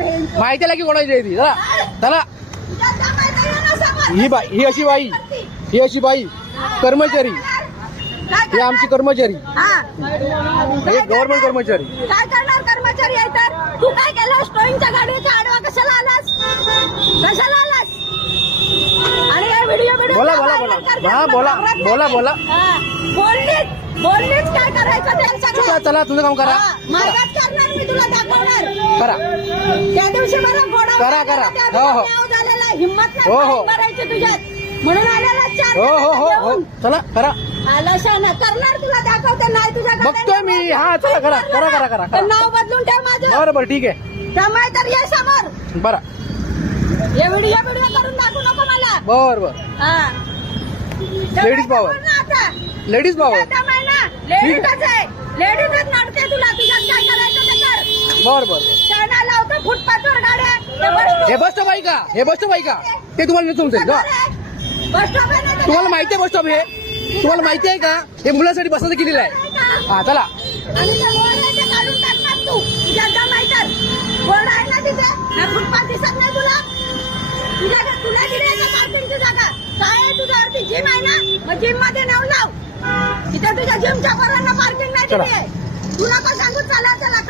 माहिती आहे की कोणाची आहे ती. चला चला. ही अशी बाई, ही अशी बाई कर्मचारी, हे आमची कर्मचारी, हे गव्हर्नमेंट कर्मचारी. काय करणार कर्मचारी आहे तर? तू काय केलं? स्टोईंगच्या गाडीचा आडवा कशाला आलास? कशाला आलास? आणि हे व्हिडिओ बोला बोला बोला हा बोला बोला बोला. बोललीच काय करायचं ते सगळं. चला तुझं काम करा. मार्गात करणार मी तुला दाखवणार. करा त्या दिवशी मला घोडा करा करा. हो हो झालेला हिंमत हो, हो. नाही भरायची तुझ्यात म्हणून आलेला चार हो हो हो हो. चला करा. आला शाना करणार तुला दाखवते नाही तुझ्या बघतोय मी. हा चला करा करा करा करा पण नाव बदलून ठेव माझं. बरं बरं ठीक आहे. त्यामुळे तर ये समोर. बरं हे व्हिडिओ करून दाखवू नको मला. बर बर. हा. Ladies power. आता लेडीज पॉवर. लेडीजच आहे. लेडीजच नडते तुला. तुझ्यात काय करायचं ते कर. बर बर. शाना लावतो फुटपाथवर गाड्या. हे बस स्टॉप आहे का? हे बस स्टॉप आहे का? ते तुम्हाला नाही समजेल का? बस स्टॉप आहे ना. तुम्हाला माहिती आहे बस स्टॉप हे? तुम्हाला माहिती आहे का? हे मुलांसाठी बसायचं केलेलं आहे. हा चला. आणि त्या बोर्डाचे काढून टाकणार तू. तुझ्या दम आहे तर. बोर्ड आहे ना तिथे. हा फुटपाथ दिसत नाही तुला? तुला दिली आहे पार्किंगची जागा. काय आहे तुझ्यावरती? जिम आहे ना? मग जिम मध्ये नाव लाव. तिथे तुझ्या जिमच्या पोरांना पार्किंग नाही दिली आहे. तुला का सांगू चला चला.